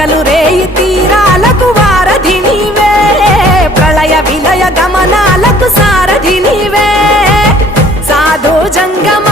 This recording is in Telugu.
పగలు రేయి తీరాలకు వారధి నీవే ప్రళయ విలయ గమనాలకు సారథి నీవే సాధు జంగమ